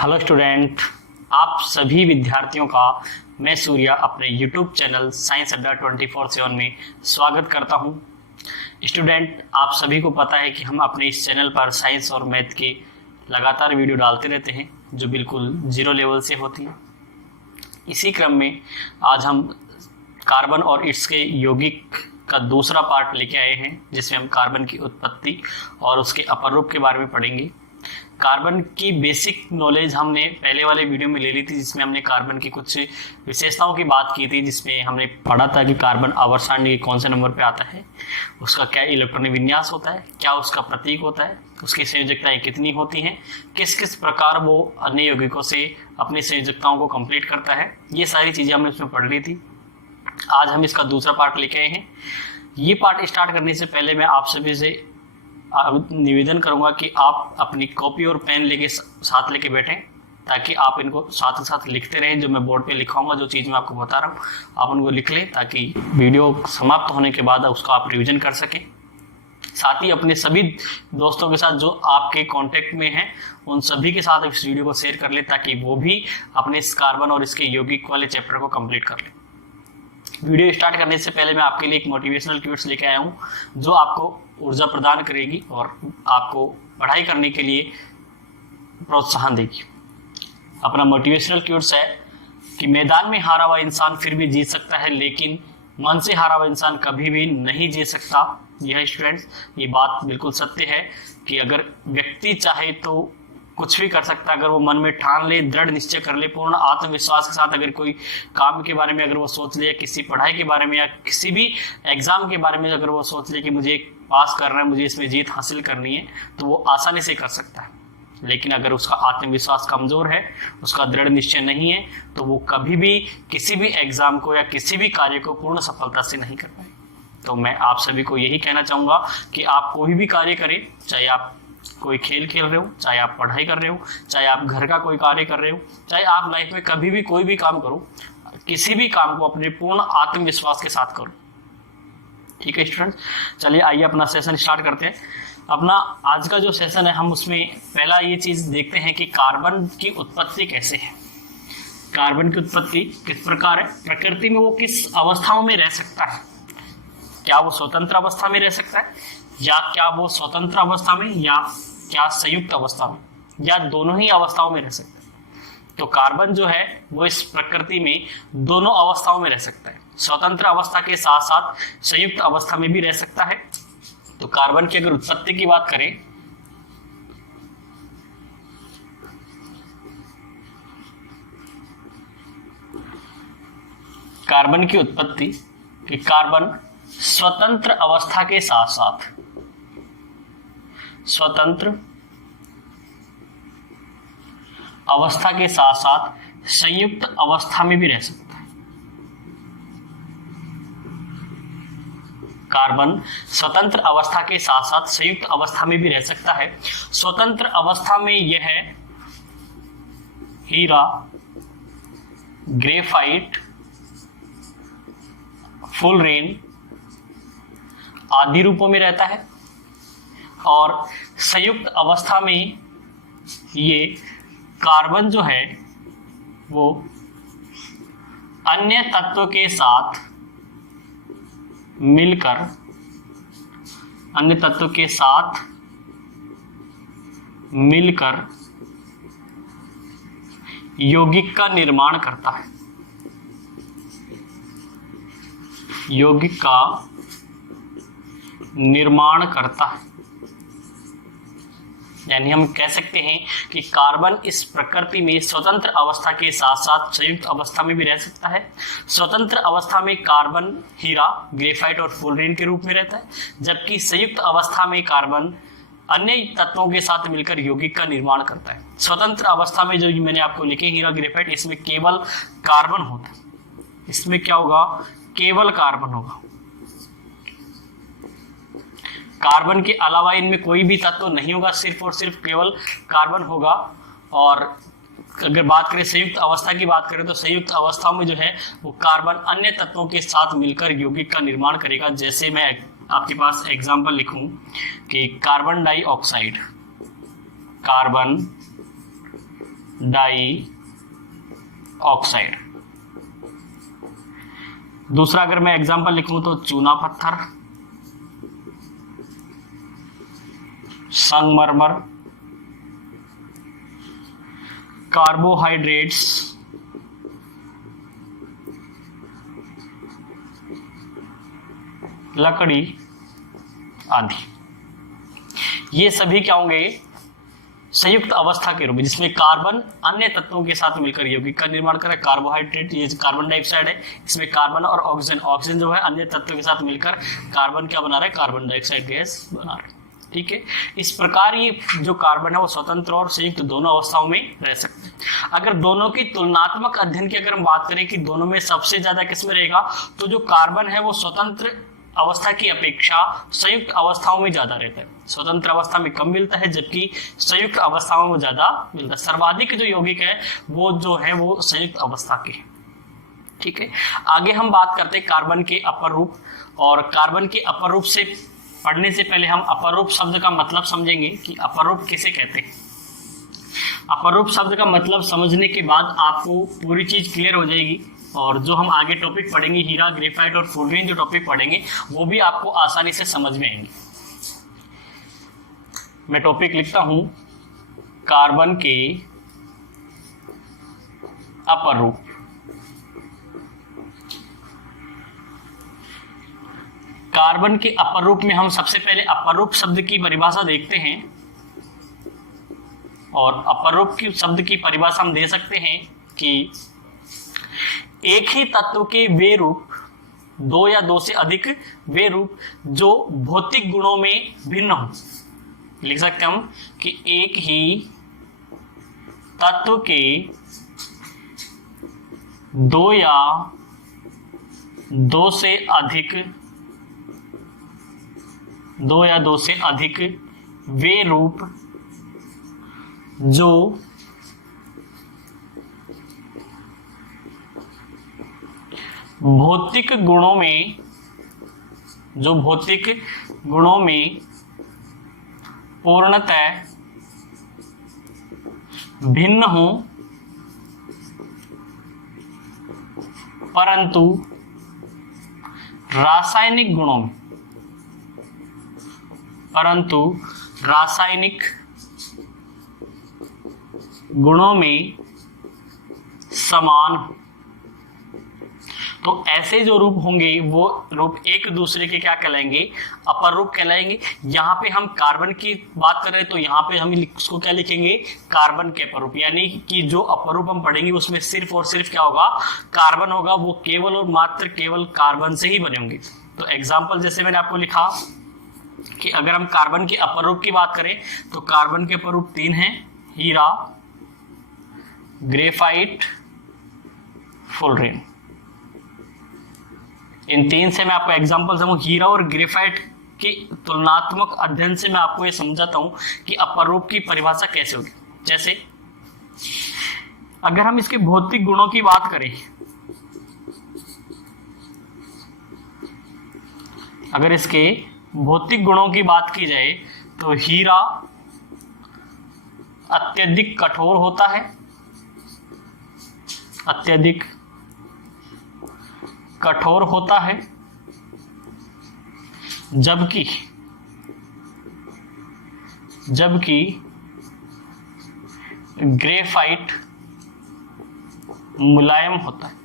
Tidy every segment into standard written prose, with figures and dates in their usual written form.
Hello student, आप सभी विद्यार्थियों का मैं सूर्या अपने यूट्यूब चैनल साइंस अड्डा 24/7 में स्वागत करता हूं। स्टूडेंट, आप सभी को पता है कि हम अपने इस चैनल पर साइंस और मैथ के लगातार वीडियो डालते रहते हैं जो बिल्कुल जीरो लेवल से होती है। इसी क्रम में आज हम कार्बन और इसके यौगिक का दूसरा पार्ट लेके आए हैं जिसमें हम कार्बन की उत्पत्ति और उसके अपर रूप के बारे में पढ़ेंगे। कार्बन की बेसिक नॉलेज हमने पहले वाले वीडियो में ले ली थी जिसमें हमने कार्बन की कुछ विशेषताओं की बात की थी, जिसमें हमने पढ़ा था कि कार्बन आवर्त सारणी के कौन से नंबर पे आता है, उसका क्या इलेक्ट्रॉनिक विन्यास होता है, क्या उसका प्रतीक होता है, उसकी संयोजकताएं कितनी होती हैं, किस किस प्रकार वो अन्य यौगिकों से अपनी संयोजकताओं को कंप्लीट करता है। ये सारी चीज़ें हमने उसमें पढ़ ली थी। आज हम इसका दूसरा पार्ट लेके आए हैं। ये पार्ट स्टार्ट करने से पहले मैं आप सभी से निवेदन करूंगा कि आप अपनी कॉपी और पेन लेके साथ लेके बैठें ताकि आप इनको साथ ही साथ लिखते रहें। जो मैं बोर्ड पे लिखाऊंगा, जो चीज़ मैं आपको बता रहा हूँ, आप उनको लिख लें ताकि वीडियो समाप्त होने के बाद उसका आप रिवीजन कर सकें। साथ ही अपने सभी दोस्तों के साथ जो आपके कांटेक्ट में हैं उन सभी के साथ इस वीडियो को शेयर कर लें ताकि वो भी अपने इस कार्बन और इसके यौगिक वाले चैप्टर को कंप्लीट कर लें। वीडियो स्टार्ट करने से पहले मैं आपके लिए एक मोटिवेशनल क्विज लेके आया हूँ जो आपको ऊर्जा प्रदान करेगी और आपको पढ़ाई करने के लिए प्रोत्साहन देगी। अपना मोटिवेशनल क्विज है कि मैदान में हारा हुआ इंसान फिर भी जीत सकता है, लेकिन मन से हारा हुआ इंसान कभी भी नहीं जीत सकता। यह स्टूडेंट्स, ये बात बिल्कुल सत्य है कि अगर व्यक्ति चाहे तो कुछ भी कर सकता है। अगर वो मन में ठान ले, दृढ़ निश्चय कर ले, पूर्ण आत्मविश्वास के साथ अगर कोई काम के बारे में अगर वो सोच ले, या किसी पढ़ाई के बारे में या किसी भी एग्जाम के बारे में अगर वो सोच ले कि मुझे पास करना है, मुझे इसमें जीत हासिल करनी है, तो वो आसानी से कर सकता है। लेकिन अगर उसका आत्मविश्वास कमजोर है, उसका दृढ़ निश्चय नहीं है, तो वो कभी भी किसी भी एग्जाम को या किसी भी कार्य को पूर्ण सफलता से नहीं कर पाए। तो मैं आप सभी को यही कहना चाहूँगा कि आप कोई भी कार्य करें, चाहे आप कोई खेल खेल रहे हो, चाहे आप पढ़ाई कर रहे हो, चाहे आप घर का कोई कार्य कर रहे हो, चाहे आप लाइफ में कभी भी कोई भी काम करो, किसी भी काम को अपने पूर्ण आत्मविश्वास के साथ करो। ठीक है स्टूडेंट्स, चलिए आइए अपना सेशन स्टार्ट करते हैं। अपना आज का जो सेशन है हम उसमें पहला ये चीज देखते हैं कि कार्बन की उत्पत्ति कैसे है। कार्बन की उत्पत्ति किस प्रकार है, प्रकृति में वो किस अवस्थाओं में रह सकता है, क्या वो स्वतंत्र अवस्था में रह सकता है, या क्या वो स्वतंत्र अवस्था में, या क्या संयुक्त अवस्था में, या दोनों ही अवस्थाओं में रह सकता है। तो कार्बन जो है वो इस प्रकृति में दोनों अवस्थाओं में रह सकता है, स्वतंत्र अवस्था के साथ साथ संयुक्त अवस्था में भी रह सकता है। तो कार्बन की अगर उत्पत्ति की बात करें, कार्बन की उत्पत्ति कि कार्बन स्वतंत्र अवस्था के साथ साथ स्वतंत्र अवस्था के साथ साथ संयुक्त अवस्था में भी रह सकता है। कार्बन स्वतंत्र अवस्था के साथ साथ संयुक्त अवस्था में भी रह सकता है। स्वतंत्र अवस्था में यह हीरा, ग्रेफाइट, फुलरेन आदि रूपों में रहता है, और संयुक्त अवस्था में ये कार्बन जो है वो अन्य तत्वों के साथ मिलकर यौगिक का निर्माण करता है। यौगिक का निर्माण करता है, यानी हम कह सकते हैं कि कार्बन इस प्रकृति में स्वतंत्र अवस्था के साथ साथ संयुक्त अवस्था में भी रह सकता है। स्वतंत्र अवस्था में कार्बन हीरा, ग्रेफाइट और फुलरेन के रूप में रहता है, जबकि संयुक्त अवस्था में कार्बन अन्य तत्वों के साथ मिलकर यौगिक का निर्माण करता है। स्वतंत्र अवस्था में जो मैंने आपको लिखे हीरा, ग्रेफाइट, इसमें केवल कार्बन होता है। इसमें क्या होगा, केवल कार्बन होगा। कार्बन के अलावा इनमें कोई भी तत्व नहीं होगा, सिर्फ और सिर्फ केवल कार्बन होगा। और अगर बात करें संयुक्त अवस्था की बात करें तो संयुक्त अवस्था में जो है वो कार्बन अन्य तत्वों के साथ मिलकर यौगिक का निर्माण करेगा। जैसे मैं आपके पास एग्जांपल लिखूं कि carbon dioxide, carbon dioxide. दूसरा अगर मैं एग्जांपल लिखूं तो चूना पत्थर, संगमरमर, कार्बोहाइड्रेट्स, लकड़ी आदि। ये सभी क्या होंगे? संयुक्त अवस्था के रूप में, जिसमें कार्बन अन्य तत्वों के साथ मिलकर यौगिक का निर्माण करे। कार्बोहाइड्रेट ये कार्बन डाइऑक्साइड है, इसमें कार्बन और ऑक्सीजन जो है अन्य तत्वों के साथ मिलकर कार्बन क्या बना रहा है? कार्बन डाइऑक्साइड गैस बना रहा है। ठीक है, इस प्रकार ये जो कार्बन है वो स्वतंत्र और संयुक्त दोनों अवस्थाओं में रह सकते हैं। अगर दोनों की तुलनात्मक अध्ययन की अगर हम बात करें कि दोनों में सबसे ज्यादा किसमें रहेगा, तो जो कार्बन है वो स्वतंत्र अवस्था की अपेक्षा संयुक्त अवस्थाओं में ज्यादा रहता है। स्वतंत्र अवस्था में कम मिलता है, जबकि संयुक्त अवस्थाओं में ज्यादा मिलता है। सर्वाधिक जो यौगिक है वो जो है वो संयुक्त अवस्था के। ठीक है, आगे हम बात करते हैं कार्बन के अपर रूप। और कार्बन के अपर रूप से पढ़ने से पहले हम अपर रूप शब्द का मतलब समझेंगे कि अपर रूप किसे कहते हैं। अपर रूप शब्द का मतलब समझने के बाद आपको पूरी चीज क्लियर हो जाएगी, और जो हम आगे टॉपिक पढ़ेंगे, हीरा, ग्रेफाइट और फुलरीन जो टॉपिक पढ़ेंगे वो भी आपको आसानी से समझ में आएंगे। मैं टॉपिक लिखता हूं, कार्बन के अपर रूप। कार्बन के अपर रूप में हम सबसे पहले अपर रूप शब्द की परिभाषा देखते हैं। और अपर रूप की शब्द की परिभाषा हम दे सकते हैं कि एक ही तत्व के वे रूप, दो या दो से अधिक वे रूप जो भौतिक गुणों में भिन्न हो। लिख सकते हैं हम कि एक ही तत्व के दो या दो से अधिक वे रूप जो भौतिक गुणों में पूर्णतः भिन्न हो, परंतु रासायनिक गुणों में समान हो। तो ऐसे जो रूप होंगे वो रूप एक दूसरे के क्या कहलाएंगे? अपर रूप कहलाएंगे। यहाँ पे हम कार्बन की बात कर रहे हैं तो यहाँ पे हम इसको क्या लिखेंगे? कार्बन के अपर रूप। यानी कि जो अपर रूप हम पढ़ेंगे उसमें सिर्फ और सिर्फ क्या होगा? कार्बन होगा। वो केवल और मात्र केवल कार्बन से ही बने होंगे। तो एग्जाम्पल जैसे मैंने आपको लिखा कि अगर हम कार्बन के अपर रूप की बात करें तो कार्बन के अपर रूप 3 हैं, हीरा, ग्रेफाइट, फुलरीन। इन 3 से मैं आपको एग्जांपल दूं। हीरा और ग्रेफाइट के तुलनात्मक अध्ययन से मैं आपको ये समझाता हूं कि अपर रूप की परिभाषा कैसे होगी। जैसे अगर हम इसके भौतिक गुणों की बात करें, अगर इसके भौतिक गुणों की बात की जाए तो हीरा अत्यधिक कठोर होता है, अत्यधिक कठोर होता है, जबकि ग्रेफाइट मुलायम होता है।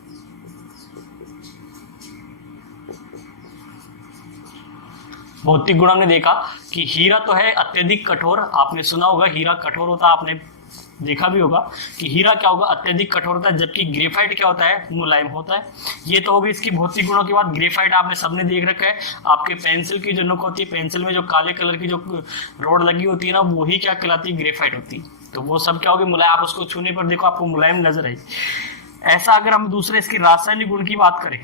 भौतिक गुण हमने देखा कि हीरा तो है अत्यधिक कठोर, आपने सुना होगा हीरा कठोर होता है, आपने देखा भी होगा कि हीरा क्या होगा? अत्यधिक कठोर होता है। जबकि ग्रेफाइट क्या होता है? मुलायम होता है। ये तो होगी इसकी भौतिक गुणों की बात। ग्रेफाइट आपने सबने देख रखा है, आपके पेंसिल की जो नोक होती है, पेंसिल में जो काले कलर की जो रोड लगी होती है ना, वही क्या कहलाती है? ग्रेफाइट होती है। तो वो सब क्या होगी? मुलायम। आप उसको छूने पर देखो आपको मुलायम नजर आएगी। ऐसा अगर हम दूसरे इसके रासायनिक गुण की बात करें,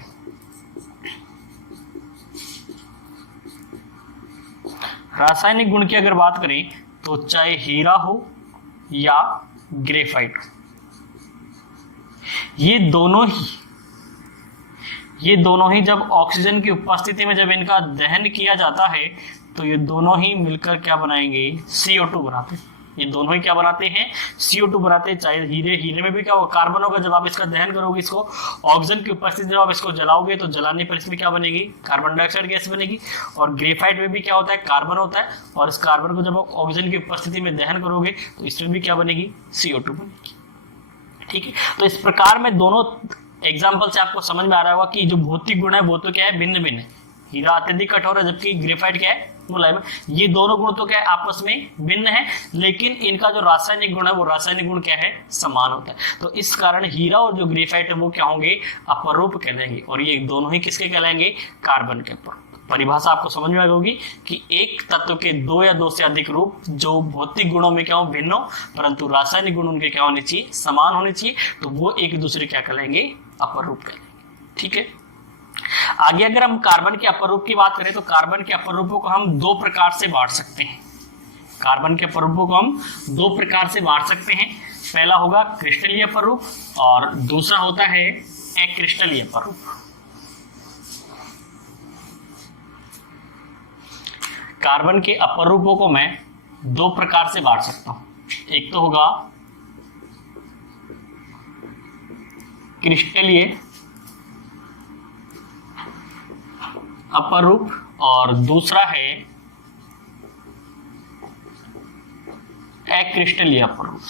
रासायनिक गुण की अगर बात करें तो चाहे हीरा हो या ग्रेफाइट, ये दोनों ही जब ऑक्सीजन की उपस्थिति में जब इनका दहन किया जाता है तो ये दोनों ही मिलकर क्या बनाएंगे? CO2 बनाते हैं। ये दोनों ही क्या बनाते हैं, CO2 बनाते हैं। चाहे हीरे में भी क्या होगा, कार्बन होगा। जब आप इसका दहन करोगे, इसको ऑक्सीजन की उपस्थिति जब आप इसको जलाओगे तो जलाने पर इसमें क्या बनेगी, कार्बन डाइऑक्साइड गैस बनेगी। और ग्रेफाइट में भी क्या होता है, कार्बन होता है, और इस कार्बन को जब आप ऑक्सीजन की उपस्थिति में दहन करोगे तो इसमें भी क्या बनेगी, CO2 बनेगी। ठीक है, तो इस प्रकार में दोनों एग्जाम्पल से आपको समझ में आ रहा होगा कि जो भौतिक गुण है वो तो क्या है, भिन्न भिन्न है। हीरा अत्यधिक कठोर है जबकि ग्रेफाइट क्या है, मुलायम। ये दोनों गुण तो क्या है, आपस में भिन्न है, लेकिन इनका जो रासायनिक गुण है वो रासायनिक गुण क्या है, समान होता है। तो इस कारण हीरा और जो ग्रेफाइट है वो क्या होंगे, अपरूप कहलाएंगे। और ये दोनों ही किसके कहलाएंगे, कार्बन के। परिभाषा आपको समझ में आ होगी कि एक तत्व के दो या दो से अधिक रूप जो भौतिक गुणों में क्या हो, भिन्न हो, परंतु रासायनिक गुण उनके क्या होने चाहिए, समान होने चाहिए, तो वो एक दूसरे क्या कहलाएंगे, अपरूप कहलाएंगे। ठीक है, आगे अगर हम कार्बन के अपरूप की बात करें तो कार्बन के अपरूपों को हम दो प्रकार से बांट सकते हैं। कार्बन के अपरूपों को हम दो प्रकार से बांट सकते हैं। पहला होगा क्रिस्टलीय अपरूप और दूसरा होता है अक्रिस्टलीय अपरूप। कार्बन के अपरूपों को मैं दो प्रकार से बांट सकता हूं। एक तो होगा क्रिस्टलीय अपरूप और दूसरा है अक्रिस्टलीय अपरूप।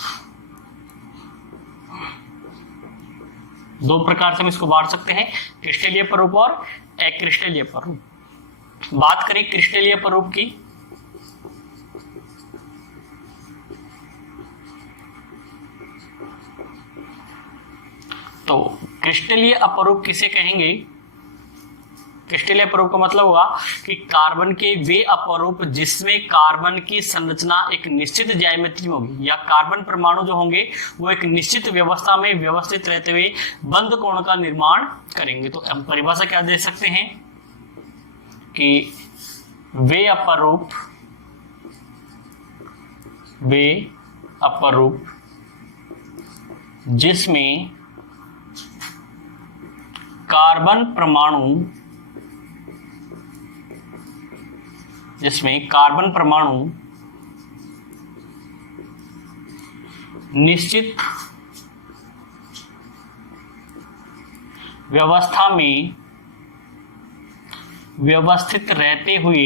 दो प्रकार से हम इसको बांट सकते हैं, क्रिस्टलीय अपरूप और अक्रिस्टलीय अपरूप। बात करें क्रिस्टलीय अपरूप की, तो क्रिस्टलीय अपरूप किसे कहेंगे, क्रिस्टलीय अपरूप का मतलब होगा कि कार्बन के वे अपरूप जिसमें कार्बन की संरचना एक निश्चित ज्यामिति में होगी, या कार्बन परमाणु जो होंगे वो एक निश्चित व्यवस्था में व्यवस्थित रहते हुए बंद कोण का निर्माण करेंगे। तो हम परिभाषा क्या दे सकते हैं कि वे अपरूप जिसमें कार्बन परमाणु निश्चित व्यवस्था में व्यवस्थित रहते हुए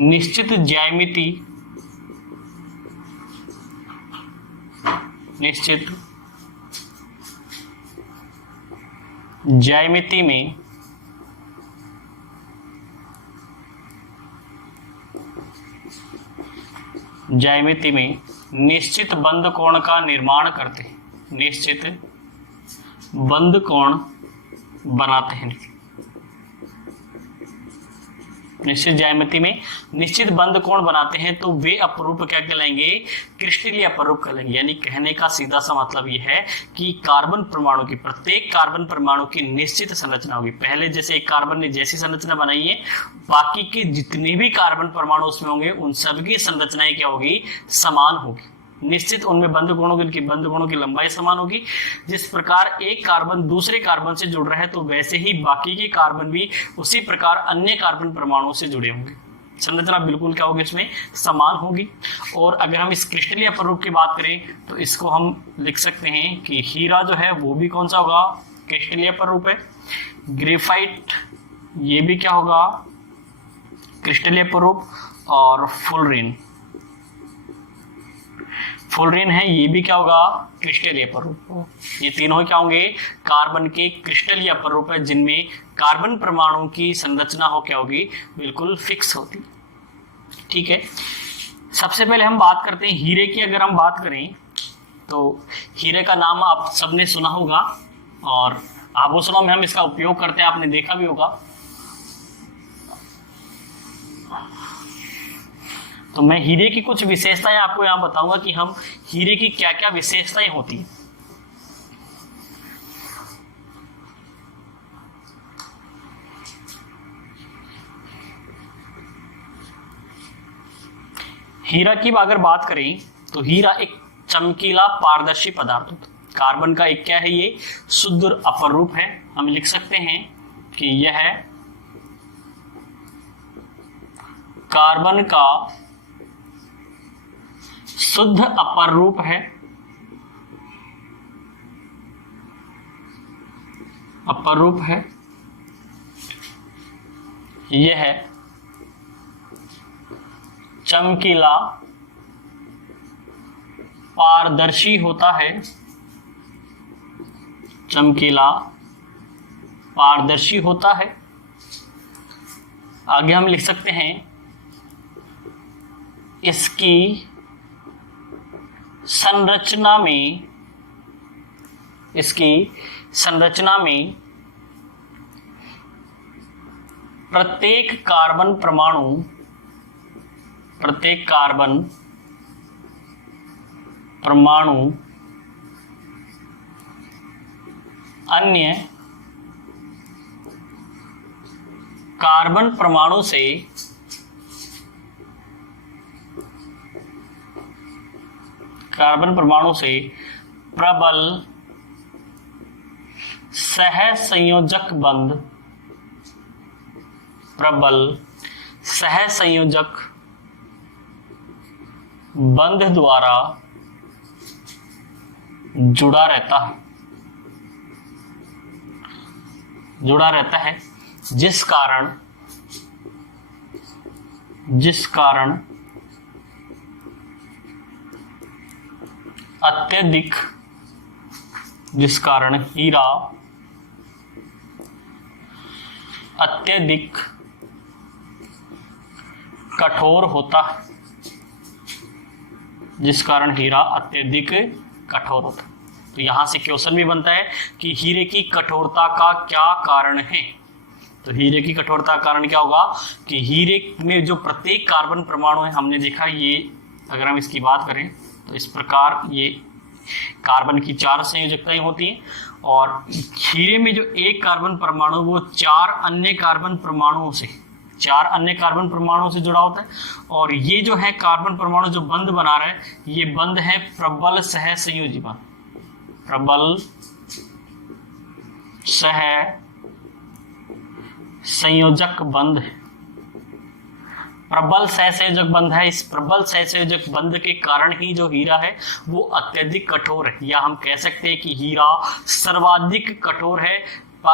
निश्चित ज्यामिति में निश्चित बंद कोण का निर्माण करते हैं, निश्चित बंद कोण बनाते हैं। निश्चित ज्यामिति में निश्चित बंद कोण बनाते हैं, तो वे अपरूप क्या कहलाएंगे, क्रिस्टलीय अपरूप कहलाएंगे। यानी कहने का सीधा सा मतलब यह है कि कार्बन परमाणु की, प्रत्येक कार्बन परमाणु की निश्चित संरचना होगी। पहले जैसे एक कार्बन ने जैसी संरचना बनाई है, बाकी के जितने भी कार्बन परमाणु उसमें होंगे उन सबकी संरचनाएं क्या होगी, समान होगी। निश्चित उनमें बंद कोणों की लंबाई समान होगी। जिस प्रकार एक कार्बन दूसरे कार्बन से जुड़ रहा है, तो वैसे ही बाकी के कार्बन भी उसी प्रकार अन्य कार्बन परमाणुओं से जुड़े होंगे। संरचना बिल्कुल क्या होगी, इसमें समान होगी। और अगर हम इस क्रिस्टलीय अपरूप की बात करें तो इसको हम लिख सकते हैं कि हीरा जो है वो भी कौन सा होगा, क्रिस्टलीय अपरूप है। ग्रेफाइट ये भी क्या होगा, क्रिस्टलीय अपरूप। और फुलरीन है, ये भी क्या होगा, क्रिस्टलीय अपरूप। ये तीनों ही क्या होंगे, कार्बन के क्रिस्टलीय अपरूप है, जिनमें कार्बन परमाणु की संरचना हो क्या होगी, बिल्कुल फिक्स होती। ठीक है, सबसे पहले हम बात करते हैं हीरे की। अगर हम बात करें तो हीरे का नाम आप सबने सुना होगा और आभूषणों में हम इसका उपयोग करते हैं, आपने देखा भी होगा। तो मैं हीरे की कुछ विशेषताएं आपको यहां बताऊंगा कि हम हीरे की क्या क्या विशेषताएं होती हैं। हीरा की अगर बात करें तो हीरा एक चमकीला पारदर्शी पदार्थ होता है। कार्बन का एक क्या है, ये शुद्ध अपरूप है। हम लिख सकते हैं कि यह कार्बन का शुद्ध अपर रूप है, अपर रूप है। यह चमकीला पारदर्शी होता है, चमकीला पारदर्शी होता है। आगे हम लिख सकते हैं इसकी संरचना में, इसकी संरचना में प्रत्येक कार्बन परमाणु, प्रत्येक कार्बन परमाणु अन्य कार्बन परमाणु से प्रबल सहसंयोजक बंध, प्रबल सहसंयोजक बंध द्वारा जुड़ा रहता है, जुड़ा रहता है, जिस कारण अत्यधिक, जिस कारण हीरा अत्यधिक कठोर होता है, जिस कारण हीरा अत्यधिक कठोर होता है। तो यहां से क्वेश्चन भी बनता है कि हीरे की कठोरता का क्या कारण है। तो हीरे की कठोरता का कारण क्या होगा कि हीरे में जो प्रत्येक कार्बन परमाणु है, हमने देखा ये, अगर हम इसकी बात करें तो इस प्रकार ये कार्बन की 4 संयोजकताएं होती हैं, और हीरे में जो एक कार्बन परमाणु वो 4 अन्य कार्बन परमाणुओं से, 4 अन्य कार्बन परमाणुओं से जुड़ा होता है। और ये जो है कार्बन परमाणु जो बंध बना रहा है, ये बंध है प्रबल सहसंयोजी बंध, प्रबल सहसंयोजक बंध है, प्रबल सहसंयोजक बंध है। इस प्रबल सहसंयोजक बंध के कारण ही जो हीरा है वो अत्यधिक कठोर है, या हम कह सकते हैं कि हीरा सर्वाधिक कठोर है।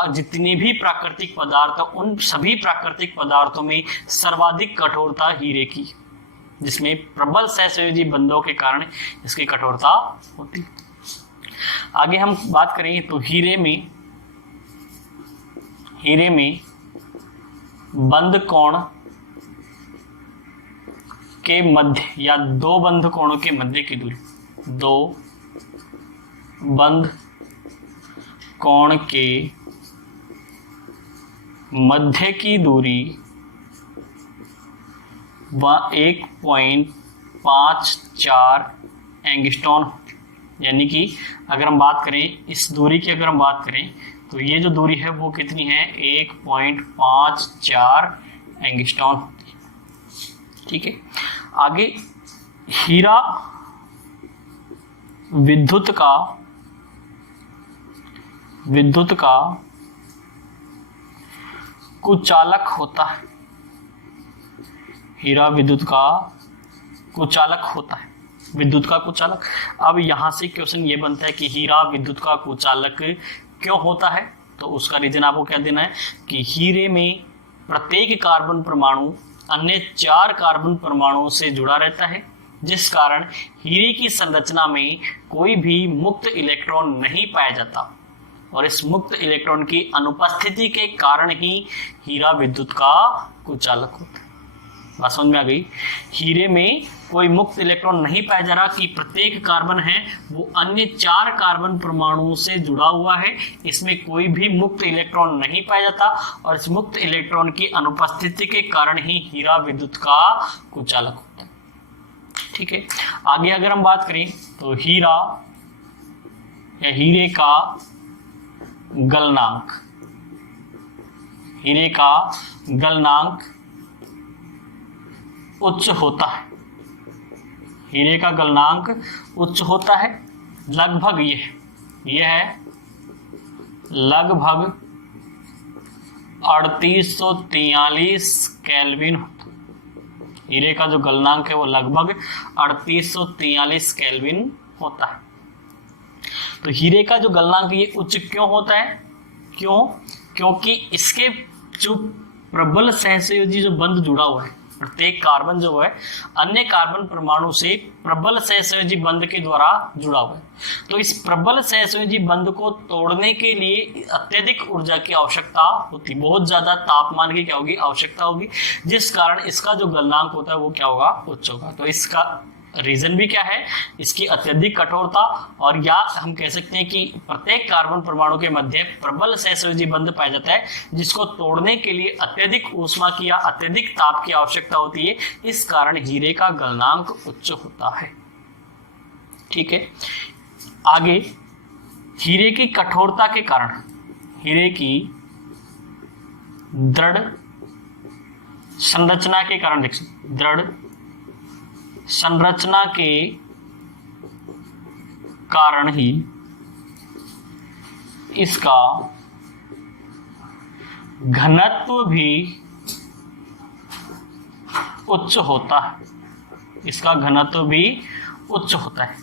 जितने भी प्राकृतिक पदार्थ, उन सभी प्राकृतिक पदार्थों में सर्वाधिक कठोरता हीरे की, जिसमें प्रबल सहसंयोजी बंधों के कारण इसकी कठोरता होती है। आगे हम बात करें तो हीरे में बंध कोण के मध्य, या 2 बंध कोणों के मध्य की दूरी, 2 बंध कोण के मध्य की दूरी 1.54 एंगस्ट्रॉन, यानी कि अगर हम बात करें इस दूरी की, अगर हम बात करें तो ये जो दूरी है वो कितनी है, 1.54 एंगस्ट्रॉन। ठीक है। आगे हीरा विद्युत का कुचालक होता है, हीरा विद्युत का कुचालक होता है, विद्युत का कुचालक। अब यहां से क्वेश्चन ये बनता है कि हीरा विद्युत का कुचालक क्यों होता है। तो उसका रीजन आपको क्या देना है कि हीरे में प्रत्येक कार्बन परमाणु अन्य 4 कार्बन परमाणुओं से जुड़ा रहता है, जिस कारण हीरे की संरचना में कोई भी मुक्त इलेक्ट्रॉन नहीं पाया जाता, और इस मुक्त इलेक्ट्रॉन की अनुपस्थिति के कारण ही हीरा विद्युत का कुचालक होता है। बात समझ में आ गई। हीरे में कोई मुक्त इलेक्ट्रॉन नहीं पाया जा रहा कि प्रत्येक कार्बन है वो अन्य 4 कार्बन परमाणुओं से जुड़ा हुआ है, इसमें कोई भी मुक्त इलेक्ट्रॉन नहीं पाया जाता, और इस मुक्त इलेक्ट्रॉन की अनुपस्थिति के कारण ही हीरा विद्युत का कुचालक होता है। ठीक है। आगे अगर हम बात करें तो हीरा या हीरे का गलनांक, हीरे का गलनांक उच्च होता है, हीरे का गलनांक उच्च होता है। लगभग यह है लगभग 3843 केल्विन होता है। हीरे का जो गलनांक है वो लगभग 3843 केल्विन होता है। तो हीरे का जो गलनांक ये उच्च क्यों होता है? क्योंकि इसके जो प्रबल सहसंयोजी जो बंध जुड़ा हुआ है, प्रत्येक कार्बन जो है अन्य कार्बन परमाणु से प्रबल सहसंयोजी बंध के द्वारा जुड़ा हुआ है। तो इस प्रबल सहसंयोजी बंध को तोड़ने के लिए अत्यधिक ऊर्जा की आवश्यकता होती, बहुत ज्यादा तापमान की क्या होगी, आवश्यकता होगी, जिस कारण इसका जो गलनांक होता है वो क्या होगा, उच्च होगा। तो इसका रीजन भी क्या है, इसकी अत्यधिक कठोरता, और या हम कह सकते हैं कि प्रत्येक कार्बन परमाणु के मध्य प्रबल सहसंयोजी बंध पाया जाता है, जिसको तोड़ने के लिए अत्यधिक ऊष्मा की या अत्यधिक ताप की आवश्यकता होती है। इस कारण हीरे का गलनांक उच्च होता है। ठीक है, आगे हीरे की कठोरता के कारण, हीरे की दृढ़ संरचना के कारण, देख सकते दृढ़ संरचना के कारण ही इसका घनत्व भी उच्च होता है। इसका घनत्व भी उच्च होता है।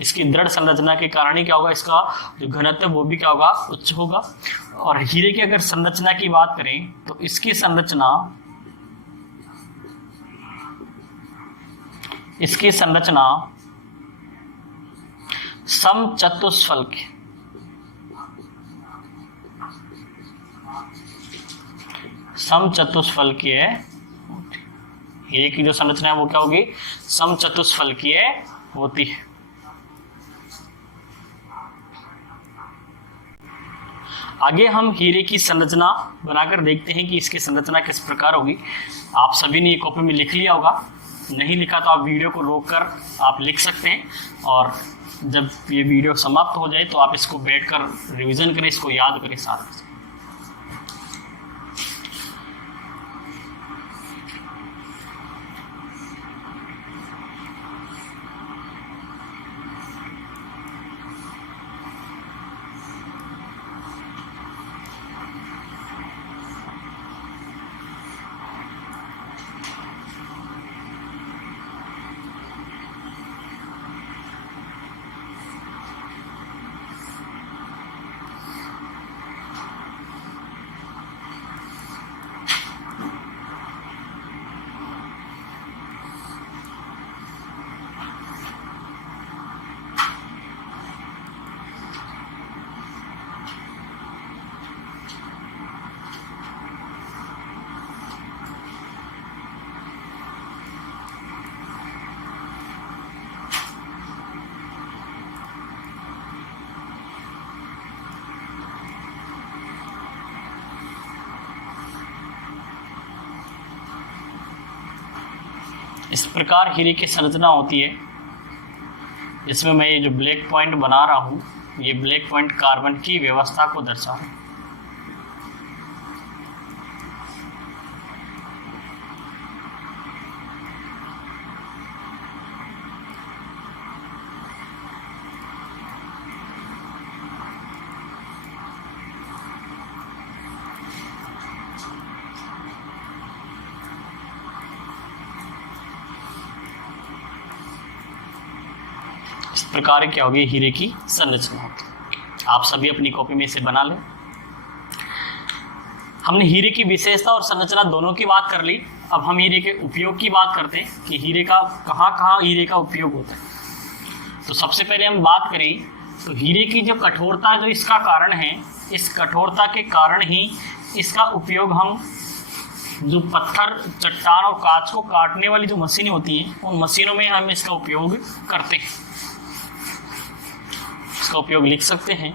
इसकी दृढ़ संरचना के कारण ही क्या होगा, इसका जो घनत्व वो भी क्या होगा, उच्च होगा। और हीरे की अगर संरचना की बात करें तो इसकी संरचना समचतुष्फलकीय, समचतुष्फलकीय हीरे की जो संरचना है वो क्या होगी, समचतुष्फलकीय होती है। आगे हम हीरे की संरचना बनाकर देखते हैं कि इसकी संरचना किस प्रकार होगी। आप सभी ने ये कॉपी में लिख लिया होगा, नहीं लिखा तो आप वीडियो को रोककर आप लिख सकते हैं, और जब ये वीडियो समाप्त हो जाए तो आप इसको बैठकर रिवीजन करें, इसको याद करें साथ में। इस प्रकार हीरे की संरचना होती है। इसमें मैं ये जो ब्लैक पॉइंट बना रहा हूँ, ये ब्लैक पॉइंट कार्बन की व्यवस्था को दर्शा रहा है। इस प्रकार क्या होगी हीरे की संरचना होगी। आप सभी अपनी कॉपी में इसे बना लें। हमने हीरे की विशेषता और संरचना दोनों की बात कर ली। अब हम हीरे के उपयोग की बात करते हैं कि हीरे का कहाँ हीरे का उपयोग होता है। तो सबसे पहले हम बात करें तो हीरे की जो कठोरता जो इसका कारण है, इस कठोरता के कारण ही इसका उपयोग हम जो पत्थर, चट्टान और कांच को काटने वाली जो मशीनें होती हैं, उन मशीनों में हम इसका उपयोग करते हैं। इसका उपयोग लिख सकते हैं।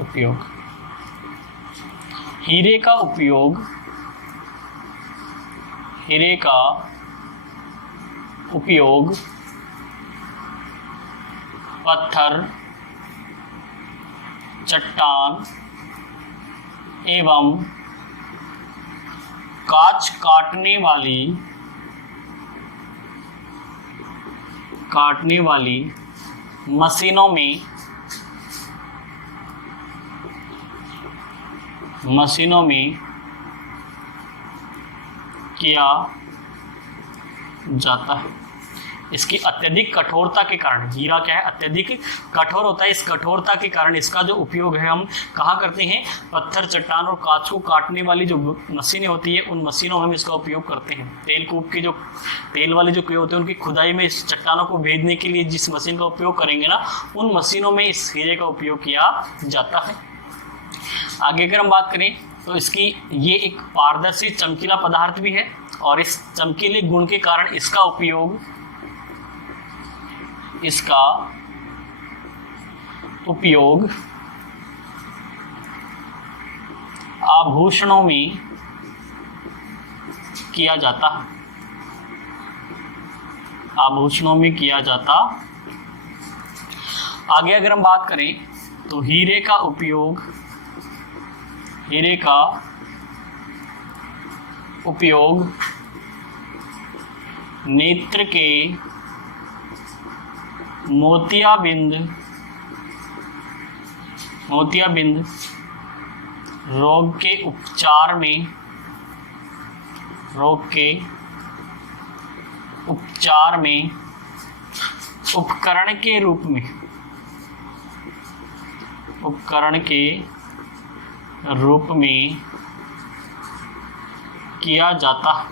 उपयोग, हीरे का उपयोग, हीरे का उपयोग पत्थर, चट्टान एवं कांच काटने वाली मशीनों में मशीनों में किया जाता है। इसकी अत्यधिक कठोरता के कारण, हीरा क्या है, अत्यधिक कठोर होता है, इस कठोरता के कारण इसका जो उपयोग है हम कहाँ करते हैं, पत्थर, चट्टान और कांच को काटने वाली जो मशीनें होती है उन मशीनों में हम इसका उपयोग करते हैं। तेल कूप के जो तेल वाले जो कुएं होते हैं उनकी खुदाई में इस चट्टानों को भेजने के लिए जिस मशीन का उपयोग करेंगे ना, उन मशीनों में इस हीरे का उपयोग किया जाता है। आगे अगर हम बात करें तो इसकी ये एक पारदर्शी चमकीला पदार्थ भी है और इस चमकीले गुण के कारण इसका उपयोग आभूषणों में किया जाता है। आभूषणों में किया जाता। आगे अगर हम बात करें तो हीरे का उपयोग नेत्र के मोतियाबिंद रोग के उपचार में उपकरण के रूप में किया जाता है।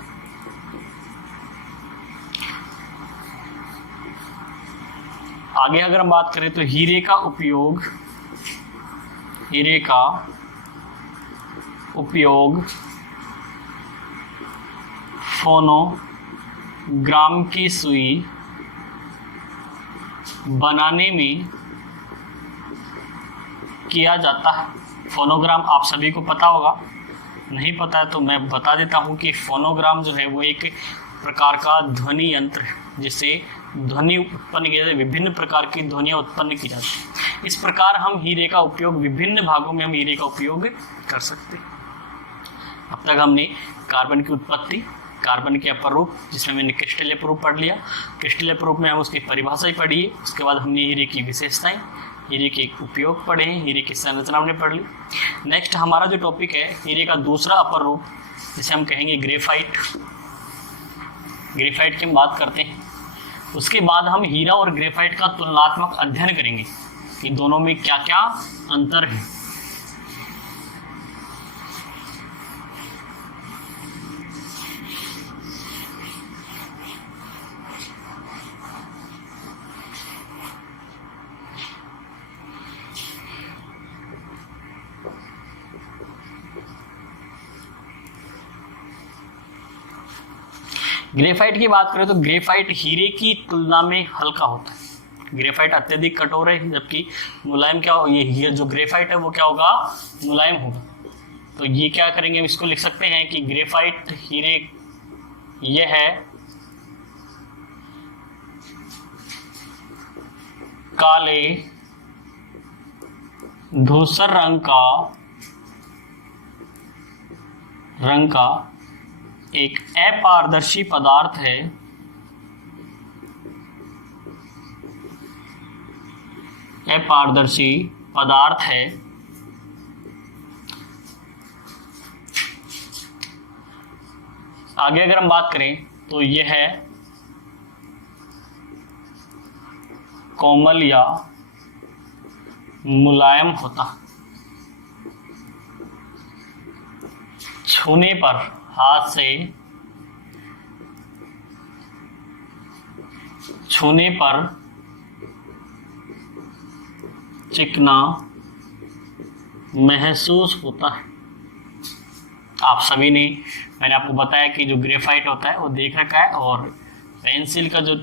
आगे अगर हम बात करें तो हीरे का उपयोग फोनोग्राम की सुई बनाने में किया जाता है। फोनोग्राम आप सभी को पता होगा, नहीं पता है तो मैं बता देता हूँ कि फोनोग्राम जो है वो एक प्रकार का ध्वनि यंत्र है जिससे ध्वनि उत्पन्न की जाती है, विभिन्न प्रकार की ध्वनियाँ उत्पन्न की जाती है। इस प्रकार हम हीरे का उपयोग विभिन्न भागों में हम हीरे का उपयोग कर सकते हैं। अब तक हमने कार्बन की उत्पत्ति, कार्बन के अपर रूप जिसमें मैंने क्रिस्टल अपर पढ़ लिया, क्रिस्टल अपर में हम उसकी परिभाषा ही पढ़ी है। उसके बाद हमने हीरे की विशेषताएं, हीरे के उपयोग पढ़े हैं, हीरे की संरचना हमने पढ़ ली। नेक्स्ट हमारा जो टॉपिक है हीरे का दूसरा अपर रूप जिसे हम कहेंगे ग्रेफाइट। ग्रेफाइट की हम बात करते हैं। उसके बाद हम हीरा और ग्रेफाइट का तुलनात्मक अध्ययन करेंगे कि दोनों में क्या क्या अंतर है। ग्रेफाइट की बात करें तो ग्रेफाइट हीरे की तुलना में हल्का होता है। ग्रेफाइट अत्यधिक कठोर है जबकि मुलायम क्या हो, ये जो ग्रेफाइट है वो क्या होगा, मुलायम होगा। तो ये क्या करेंगे, हम इसको लिख सकते हैं कि ग्रेफाइट हीरे ये है काले धूसर रंग का एक अपारदर्शी पदार्थ है। अपारदर्शी पदार्थ है आगे अगर हम बात करें तो यह है कोमल या मुलायम होता, छूने पर हाथ से छूने पर चिकना महसूस होता है। आप सभी ने, मैंने आपको बताया कि जो ग्रेफाइट होता है वो देख रखा है, और पेंसिल का जो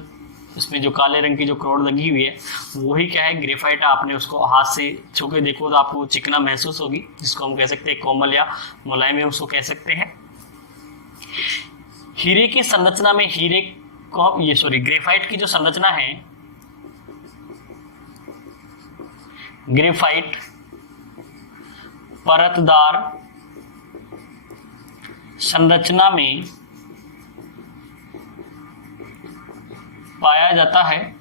इसमें जो काले रंग की जो क्रोड लगी हुई है वही क्या है, ग्रेफाइट। आपने उसको हाथ से छू के देखो तो आपको चिकना महसूस होगी, जिसको हम कह सकते हैं कोमल या मुलायम उसको कह सकते हैं। हीरे की संरचना में ग्रेफाइट की जो संरचना है, ग्रेफाइट परतदार संरचना में पाया जाता है,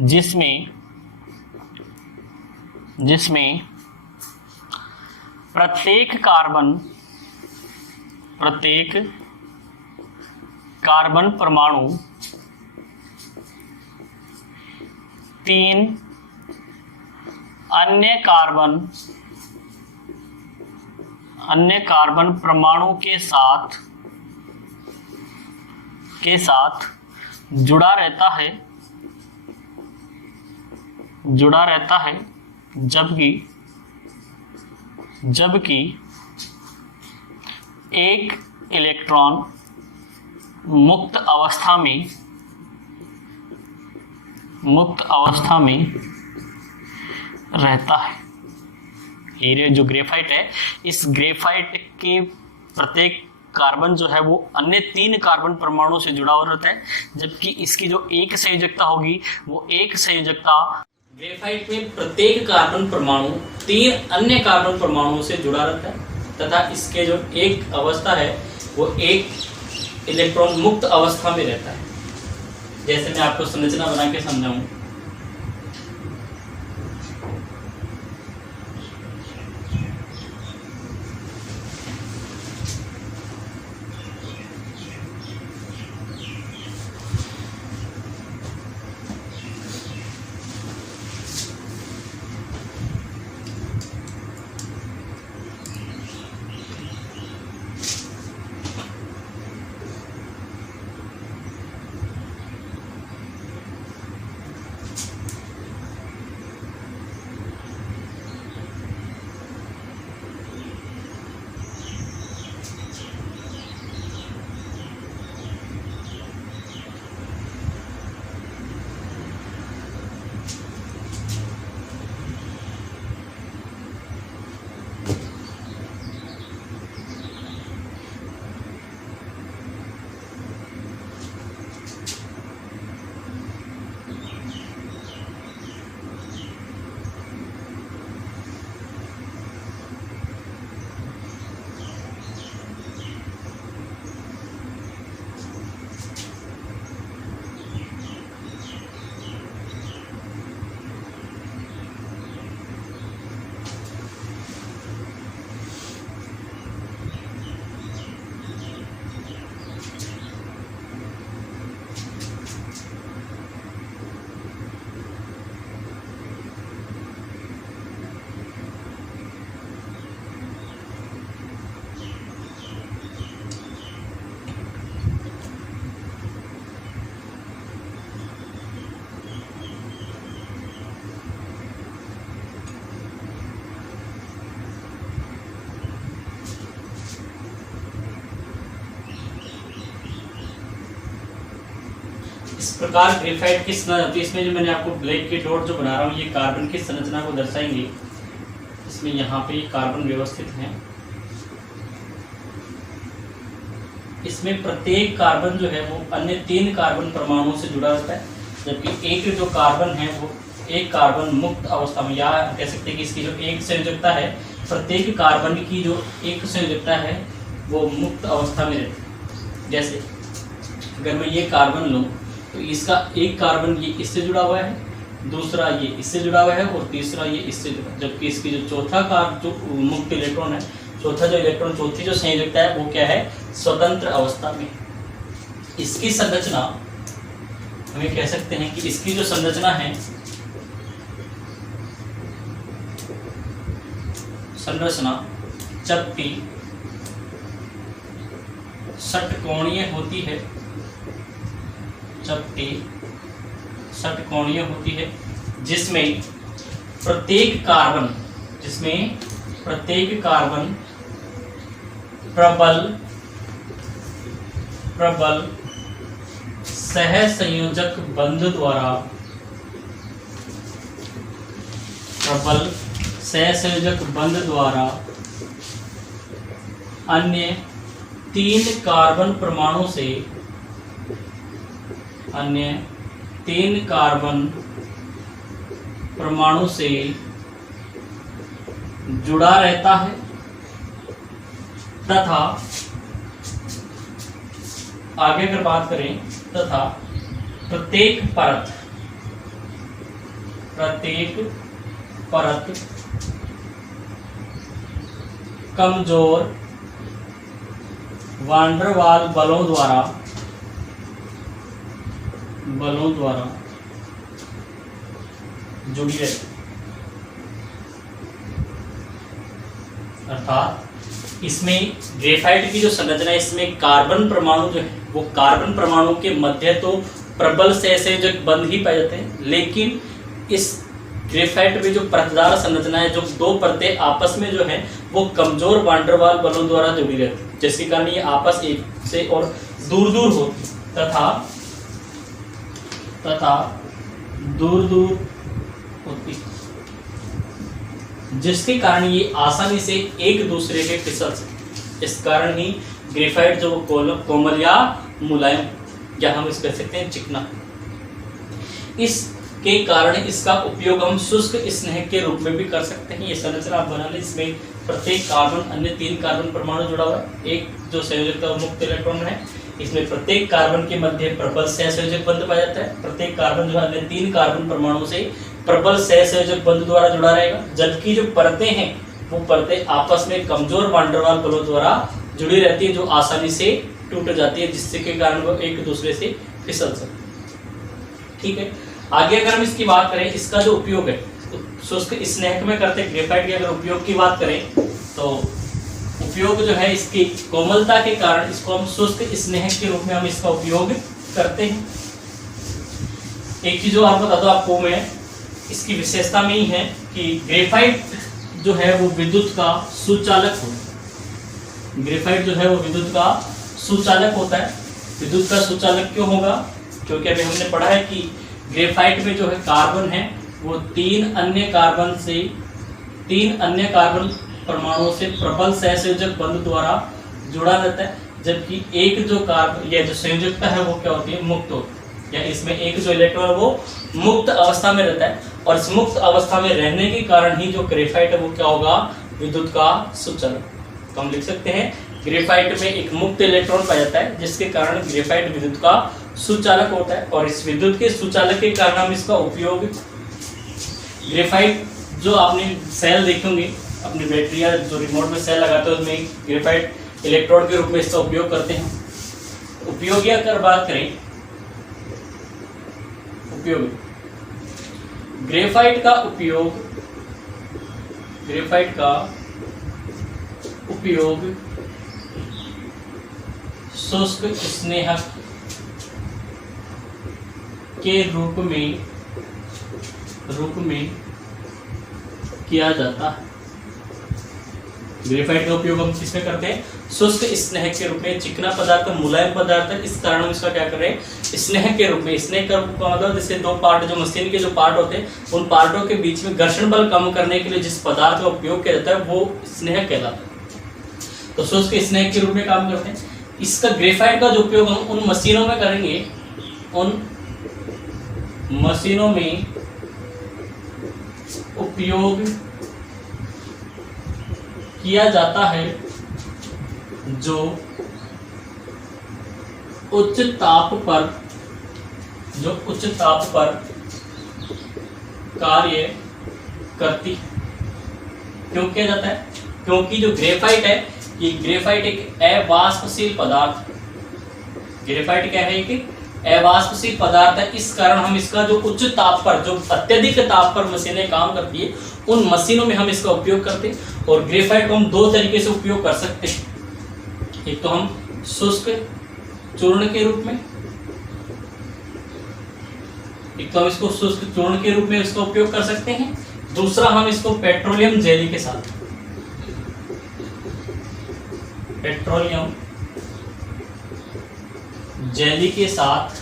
जिसमें प्रत्येक कार्बन परमाणु 3 अन्य कार्बन परमाणु के साथ जुड़ा रहता है, जबकि एक इलेक्ट्रॉन मुक्त अवस्था में रहता है। ये जो ग्रेफाइट है, इस ग्रेफाइट के प्रत्येक कार्बन जो है वो अन्य 3 कार्बन परमाणु से जुड़ा हुआ रहता है, जबकि इसकी जो एक संयोजकता होगी वो एक संयोजकता ग्रेफाइट में प्रत्येक कार्बन परमाणु 3 अन्य कार्बन परमाणुओं से जुड़ा रहता है, तथा इसके जो एक अवस्था है वो एक इलेक्ट्रॉन मुक्त अवस्था में रहता है। जैसे मैं आपको संरचना बना के समझाऊं, इस प्रकार ग्रेफाइट की संरचना होती है। इसमें जो मैंने आपको ब्लैक के डॉट जो बना रहा हूँ, ये कार्बन की संरचना को दर्शाएंगे। इसमें यहाँ पे कार्बन व्यवस्थित हैं। इसमें प्रत्येक कार्बन जो है वो अन्य 3 कार्बन परमाणुओं से जुड़ा रहता है, जबकि एक जो कार्बन है वो एक कार्बन मुक्त अवस्था में, या कह सकते हैं कि इसकी जो एक संयोजकता है, प्रत्येक कार्बन की जो एक संयोजकता है वो मुक्त अवस्था में रहती है। जैसे अगर मैं ये कार्बन लूँ तो इसका एक कार्बन ये इससे जुड़ा हुआ है, दूसरा ये इससे जुड़ा हुआ है और तीसरा ये इससे जुड़ा, जबकि इसकी जो चौथा जो मुक्त इलेक्ट्रॉन है, चौथा जो इलेक्ट्रॉन, चौथी जो संयोजकता है वो क्या है, स्वतंत्र अवस्था में। इसकी संरचना हमें कह सकते हैं कि इसकी जो संरचना है, संरचना चपटी षटकोणीय होती है, चपटी षटकोणीय होती है, जिसमें प्रत्येक कार्बन प्रबल सहसंयोजक बंध द्वारा अन्य 3 कार्बन परमाणु से जुड़ा रहता है, तथा आगे अगर बात करें, तथा प्रत्येक परत कमजोर वान डेर वाल बलों द्वारा जुड़ी रहती, अर्थात इसमें ग्रेफाइट की जो संरचना है, इसमें कार्बन परमाणु जो है वो कार्बन परमाणु के मध्य तो प्रबल सहसंयोजक बंध ही पाए जाते हैं, लेकिन इस ग्रेफाइट में जो परतदार संरचना है, जो दो परतें आपस में जो है वो कमजोर वान डेर वाल बलों द्वारा जुड़ी रहती है, जिसके कारण ये आपस एक से और दूर दूर होती तथा दूर दूर होती, जिसके कारण ये आसानी से एक दूसरे के फिसल सकते। इस कारण ही ग्रेफाइट जो कोमल या मुलायम, या हम इस कह सकते हैं चिकना, इसके कारण इसका उपयोग हम शुष्क स्नेह के रूप में भी कर सकते हैं। ये संरचना आप बना लें, इसमें प्रत्येक कार्बन अन्य 3 कार्बन परमाणु जुड़ा हुआ है, एक जो संयोजकता मुक्त इलेक्ट्रॉन है, इसमें प्रत्येक कार्बन के मध्य प्रबल सहसंयोजक बंध पाया जाता है, प्रत्येक कार्बन जो है अन्य 3 कार्बन परमाणु से प्रबल सहसंयोजक बंध द्वारा जुड़ा रहेगा, जबकि जो परतें हैं वो परतें आपस में कमजोर वान डेर वाल बलों द्वारा जुड़ी रहती है, जो आसानी से टूट जाती है, जिससे के कारण वो एक दूसरे से फिसल सकते हैं। ठीक है, आगे अगर हम इसकी बात करें, इसका जो उपयोग है शुष्क स्नेहक में करते हैं। ग्रेफाइट के अगर उपयोग की बात करें तो उपयोग जो है इसकी कोमलता के कारण इसको हम शुष्क स्नेहक के रूप में हम इसका उपयोग करते हैं। एक चीज और बता दो आपको मैं, इसकी विशेषता में ही है कि ग्रेफाइट जो है वो विद्युत का सुचालक होता है। ग्रेफाइट जो है वो विद्युत का सुचालक होता है। विद्युत का सुचालक क्यों होगा? क्योंकि अभी हमने पढ़ा है कि ग्रेफाइट में जो है कार्बन है वो 3 अन्य कार्बन परमाणुओं से प्रबल सहसंयोजक बंध द्वारा जुड़ा रहता है, जबकि एक जो कार्बन या जो संयोजकता है वो क्या होती है, मुक्त होती है, या इसमें एक जो इलेक्ट्रॉन है वो मुक्त अवस्था में रहता है, और इस मुक्त अवस्था में रहने के कारण ही जो ग्रेफाइट है वो क्या होगा, विद्युत का सुचालक। तो हम लिख सकते हैं ग्रेफाइट में एक मुक्त इलेक्ट्रॉन पाया जाता है, जिसके कारण ग्रेफाइट विद्युत का सुचालक होता है, और इस विद्युत के सुचालक के कारण हम इसका उपयोग ग्रेफाइट जो आपने सेल देखेंगे अपनी बैटरी या जो रिमोट में सेल लगाते हैं उसमें ग्रेफाइट इलेक्ट्रोड के रूप में इसका उपयोग करते हैं। उपयोग अगर बात करें, उपयोग ग्रेफाइट का उपयोग शुष्क स्नेहक के रूप में किया जाता है। ग्रेफाइट का उपयोग हम किसमें करते हैं, शुष्क स्नेहक के रूप में। चिकना पदार्थ मुलायम पदार्थ है, इस कारण हम इसका क्या कर रहे हैं, स्नेहक के रूप में। स्नेहक का मतलब जैसे 2 पार्ट जो मशीन के जो पार्ट होते हैं उन पार्टों के बीच में घर्षण बल कम करने के लिए जिस पदार्थ का उपयोग किया जाता है वो स्नेहक कहलाता है। तो शुष्क स्नेहक के रूप में काम करते हैं। इसका ग्रेफाइट का जो उपयोग हम उन मशीनों में करेंगे, उन मशीनों में उपयोग किया जाता है जो उच्च ताप पर कार्य करती। क्यों किया जाता है? क्योंकि जो ग्रेफाइट है, ये ग्रेफाइट एक अवाष्पशील पदार्थ, ग्रेफाइट क्या है, एक अवाष्पशील पदार्थ है। इस कारण हम इसका जो उच्च ताप पर, जो अत्यधिक ताप पर मशीनें काम करती है, उन मशीनों में हम इसका उपयोग करते हैं। और ग्रेफाइट को हम 2 तरीके से उपयोग कर सकते हैं। एक तो हम शुष्क चूर्ण के रूप में, एक तो हम इसको शुष्क चूर्ण के रूप में इसका उपयोग कर सकते हैं। दूसरा हम इसको पेट्रोलियम जेली के साथ, पेट्रोलियम जेली के साथ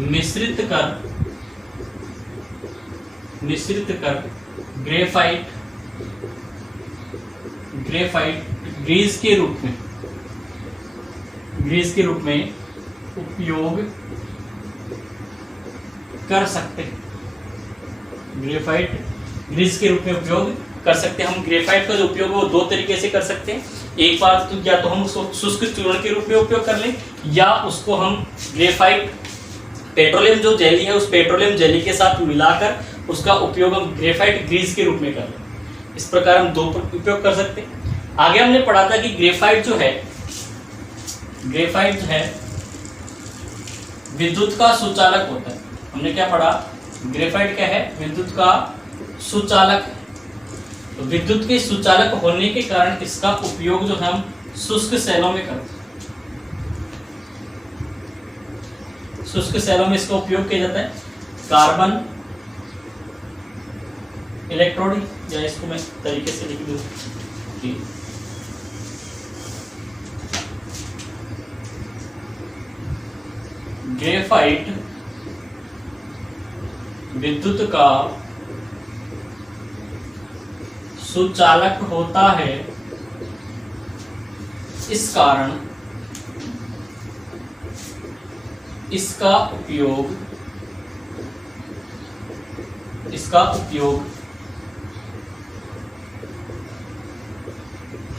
मिश्रित कर ग्रेफाइट ग्रीस के रूप में उपयोग कर सकते हैं। ग्रेफाइट ग्रीस के रूप में उपयोग कर सकते हैं। हम ग्रेफाइट का जो उपयोग है वो 2 तरीके से कर सकते हैं। एक बार तो या तो हम उसको शुष्क चूर्ण के रूप में उपयोग कर लें, या उसको हम ग्रेफाइट पेट्रोलियम जो जेली है उस पेट्रोलियम जेली के साथ मिलाकर उसका उपयोग हम ग्रेफाइट ग्रीस के रूप में कर लें। इस प्रकार हम दो उपयोग कर सकते हैं। आगे हमने पढ़ा था कि ग्रेफाइट जो है विद्युत का सुचालक होता है। हमने क्या पढ़ा, ग्रेफाइट क्या है, विद्युत का सुचालक है। तो विद्युत के सुचालक होने के कारण इसका उपयोग जो है हम शुष्क सेलों में करते हैं। शुष्क सेलों में इसका उपयोग किया जाता है। कार्बन इलेक्ट्रोड, या इसको मैं तरीके से लिख दूं कि ग्रेफाइट विद्युत का सुचालक होता है, इस कारण इसका उपयोग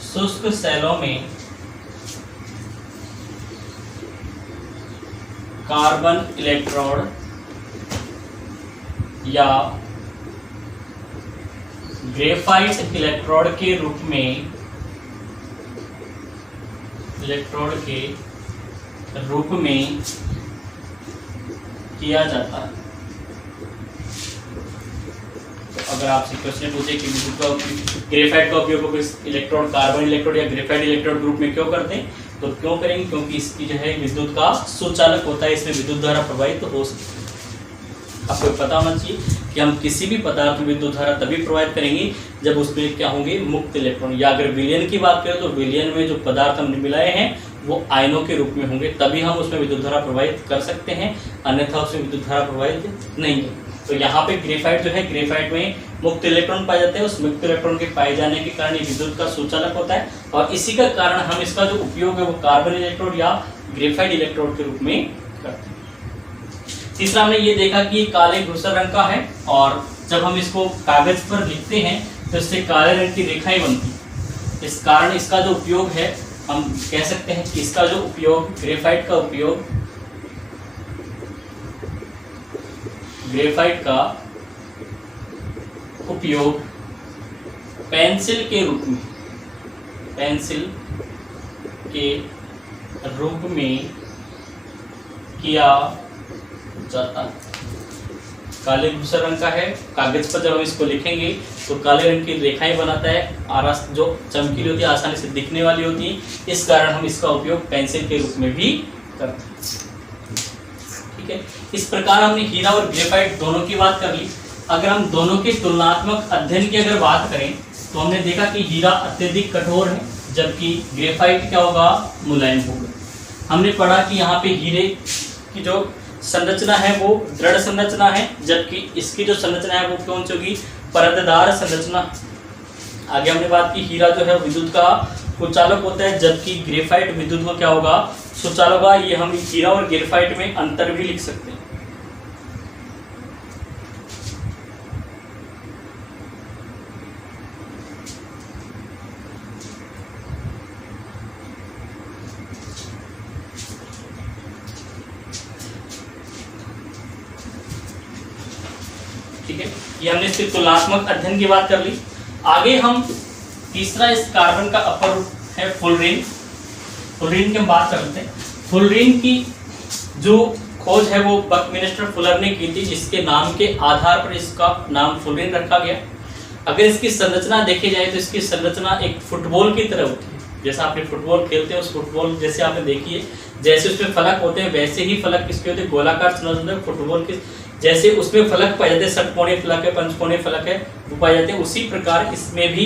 शुष्क सेलों में कार्बन इलेक्ट्रोड या ग्रेफाइट इलेक्ट्रोड के रूप में किया जाता है। तो अगर आपसे क्वेश्चन पूछे कि ग्रेफाइट का उपयोग इलेक्ट्रोड, कार्बन इलेक्ट्रोड या ग्रेफाइट इलेक्ट्रोड ग्रुप में क्यों करते हैं, तो क्यों करेंगे, क्योंकि इसकी जो है विद्युत का सुचालक होता है, इसमें विद्युत धारा प्रवाहित हो सकती है। आपको पता होना चाहिए कि हम किसी भी पदार्थ में विद्युत धारा तभी प्रवाहित करेंगे जब उसमें क्या होंगे, मुक्त इलेक्ट्रॉन। या अगर विलयन की बात करें तो विलयन में जो पदार्थ हमने मिलाए हैं वो आयनों के रूप में होंगे, तभी हम उसमें विद्युत धारा प्रवाहित कर सकते हैं, अन्यथा उसमें विद्युत धारा प्रवाहित नहीं है। तो यहाँ पे ग्रेफाइट जो है, ग्रेफाइट में मुक्त इलेक्ट्रॉन पाए जाते हैं। उस मुक्त इलेक्ट्रॉन के पाए जाने के कारण ये विद्युत का सुचालक होता है, और इसी का कारण हम इसका जो उपयोग है वो कार्बन इलेक्ट्रोड या ग्रेफाइट इलेक्ट्रोड के रूप में करते हैं। तीसरा हमने ये देखा कि ये काले धूसर रंग का है, और जब हम इसको कागज पर लिखते हैं तो इससे काले रंग की रेखाएं बनती हैं। इस कारण इसका जो उपयोग है, हम कह सकते हैं कि इसका जो उपयोग, ग्रेफाइट का उपयोग पेंसिल के रूप में किया जाता है। काले धूसर रंग का है, कागज पर जब हम इसको लिखेंगे तो काले रंग की रेखाएं बनाता है, आरास जो चमकीली होती है, आसानी से दिखने वाली होती है, इस कारण हम इसका उपयोग पेंसिल के रूप में भी करते हैं। ठीक है, इस प्रकार हमने हीरा और ग्रेफाइट दोनों की बात कर ली। अगर हम दोनों के तुलनात्मक अध्ययन की अगर बात करें तो हमने देखा कि हीरा अत्यधिक कठोर है, जबकि ग्रेफाइट क्या होगा, मुलायम होगा। हमने पढ़ा कि यहाँ पे हीरे की जो संरचना है वो दृढ़ संरचना है, जबकि इसकी जो संरचना है वो कौन सी होगी, परतदार संरचना। आगे हमने बात की हीरा जो है विद्युत का कुचालक होता है, जबकि ग्रेफाइट विद्युत का क्या होगा, सुचालक होगा। ये हम हीरा और ग्रेफाइट में अंतर भी लिख सकते हैं। ठीक है, ये हमने इसके तुलनात्मक अध्ययन की बात कर ली। आगे हम तीसरा इस कार्बन का अपर रूप है फुलरीन। फुलरीन की हम बात कर लेते हैं। फुलरीन की जो खोज है वो बकमिंस्टर फुलर ने की थी, जिसके नाम के आधार पर इसका नाम फुलरीन रखा गया। अगर इसकी संरचना देखी जाए तो इसकी संरचना एक फुटबॉल की तरह होती है। जैसा आपने फुटबॉल खेलते हैं, उस फुटबॉल जैसे आपने देखी है, जैसे उसमें फलक होते हैं वैसे ही फलक किसके होते हैं, गोलाकार संरचना फुटबॉल के जैसे उसमें फलक पाए जाते हैं, षटकोणीय फलक है, पंचकोणीय फलक है, वो पाए जाते हैं, उसी प्रकार इसमें भी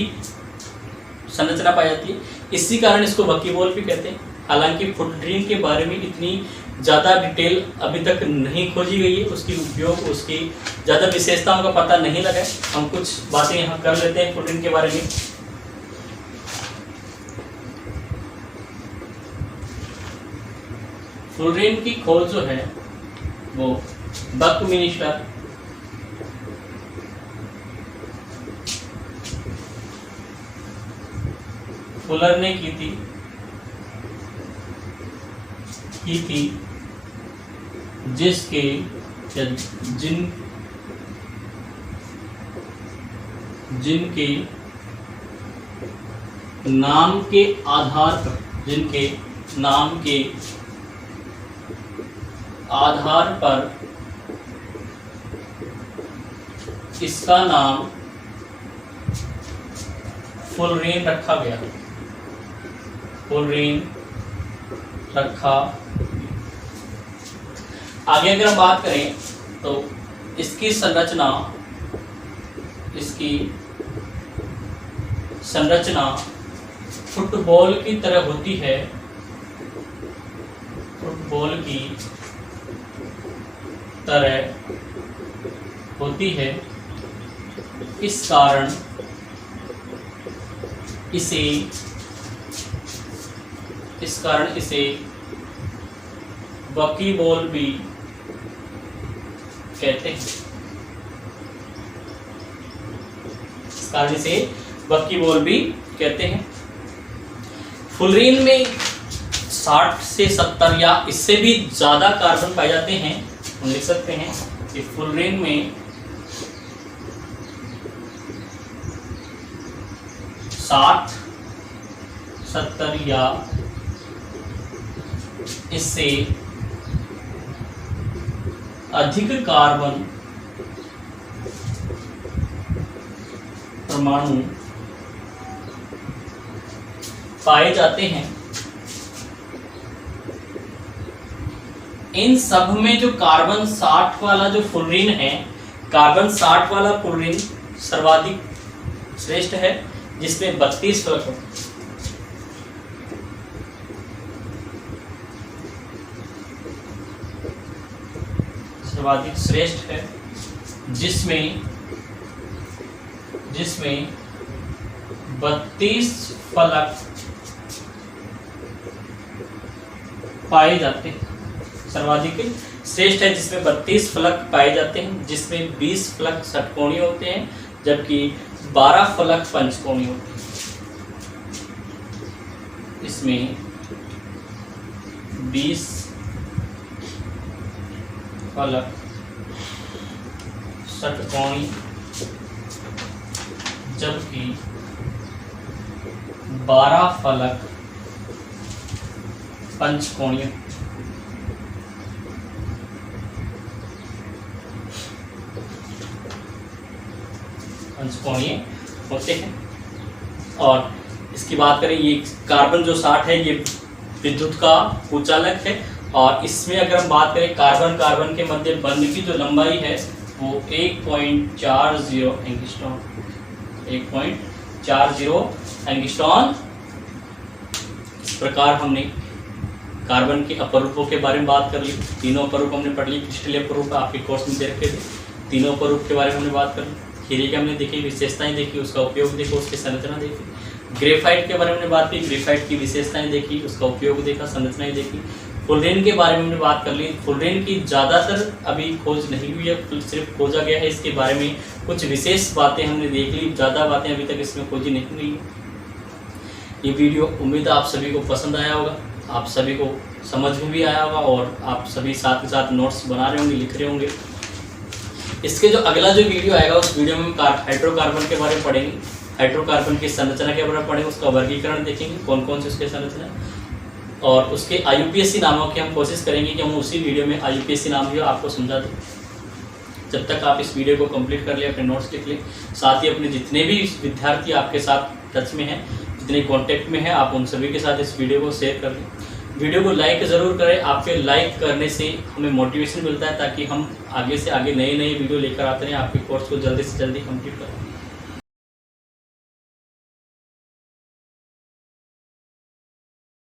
संरचना पाई जाती है। इसी कारण इसको बकीबॉल भी कहते हैं। हालांकि फुलरीन के बारे में इतनी ज़्यादा डिटेल अभी तक नहीं खोजी गई है, उसकी उपयोग, उसकी ज़्यादा विशेषताओं का पता नहीं लगा है। हम कुछ बातें यहाँ कर लेते हैं फुलरीन के बारे में। फुलरीन की खोज जो है वो बकमिंस्टर फुलर ने की थी जिसके जिनके नाम के आधार पर, जिनके नाम के आधार पर इसका नाम फुलरेन रखा गया, फुलरेन रखा। आगे अगर हम बात करें तो इसकी संरचना फुटबॉल की तरह होती है, फुटबॉल की तरह होती है। इस कारण इसे बकीबॉल भी कहते हैं, इस कारण इसे बकीबॉल भी कहते हैं। फुलरेन में 60 से 70 या इससे भी ज्यादा कार्बन पाए जाते हैं। हम लिख सकते हैं कि फुलरेन में 60, 70 या इससे अधिक कार्बन परमाणु पाए जाते हैं। इन सब में जो कार्बन 60 वाला जो फुलरेन है, कार्बन 60 वाला फुलरेन सर्वाधिक श्रेष्ठ है, जिसमें 32 फलक सर्वाधिक श्रेष्ठ है, जिसमें 32 फलक पाए जाते हैं। सर्वाधिक श्रेष्ठ है जिसमें 32 फलक पाए जाते हैं, जिसमें 20 फलक षटकोणीय होते हैं, जबकि 12 फलक पंचकोणीय होते हैं। इसमें 20 फलक षटकोणीय, जबकि 12 फलक पंचकोणीय। पंचकोणीय होते हैं। और इसकी बात करें, ये कार्बन जो 60 है ये विद्युत का कुचालक है। और इसमें अगर हम बात करें कार्बन कार्बन के मध्य बंध की जो लंबाई है वो 1.40 एंगस्ट्रॉन, 1.40 एंगस्ट्रॉन। इस प्रकार हमने कार्बन के अपरूपों के बारे में बात कर ली। तीनों अपरूप हमने पढ़ ली, क्रिस्टलीय अपरूप आपके कोर्स में दे रखे थे। तीनों अपरूप के बारे में हमने बात कर ली। हीरे की हमने देखी, विशेषताएं देखी, उसका उपयोग देखा, उसकी संरचना देखी। ग्रेफाइट के बारे में हमने बात की, ग्रेफाइट की विशेषताएं देखी, उसका उपयोग देखा, संरचनाएं देखी। फुलरेन के बारे में हमने बात कर ली। फुलरेन की ज़्यादातर अभी खोज नहीं हुई है, सिर्फ खोजा गया है। इसके बारे में कुछ विशेष बातें हमने देख ली, ज़्यादा बातें अभी तक इसमें खोजी नहीं हुई है। ये वीडियो उम्मीद है आप सभी को पसंद आया होगा, आप सभी को समझ में भी आया होगा, और आप सभी साथ के साथ नोट्स बना रहे होंगे, लिख रहे होंगे। इसके जो अगला जो वीडियो आएगा उस वीडियो में हाइड्रोकार्बन के बारे में पढ़ेंगे, हाइड्रोकार्बन की संरचना के बारे में पढ़ेंगे, उसका वर्गीकरण देखेंगे, कौन कौन से उसके संरचना, और उसके IUPAC नामों की हम कोशिश करेंगे कि हम उसी वीडियो में IUPAC नाम भी आपको समझा दें। जब तक आप इस वीडियो को कंप्लीट कर ले, अपने नोट्स लिख लें, साथ ही अपने जितने भी विद्यार्थी आपके साथ टच में हैं, जितने कॉन्टेक्ट में हैं, आप उन सभी के साथ इस वीडियो को शेयर कर लें। वीडियो को लाइक ज़रूर करें, आपके लाइक करने से हमें मोटिवेशन मिलता है, ताकि हम आगे से आगे नए वीडियो लेकर आते रहें, आपके कोर्स को जल्दी से जल्दी कंप्लीट करें।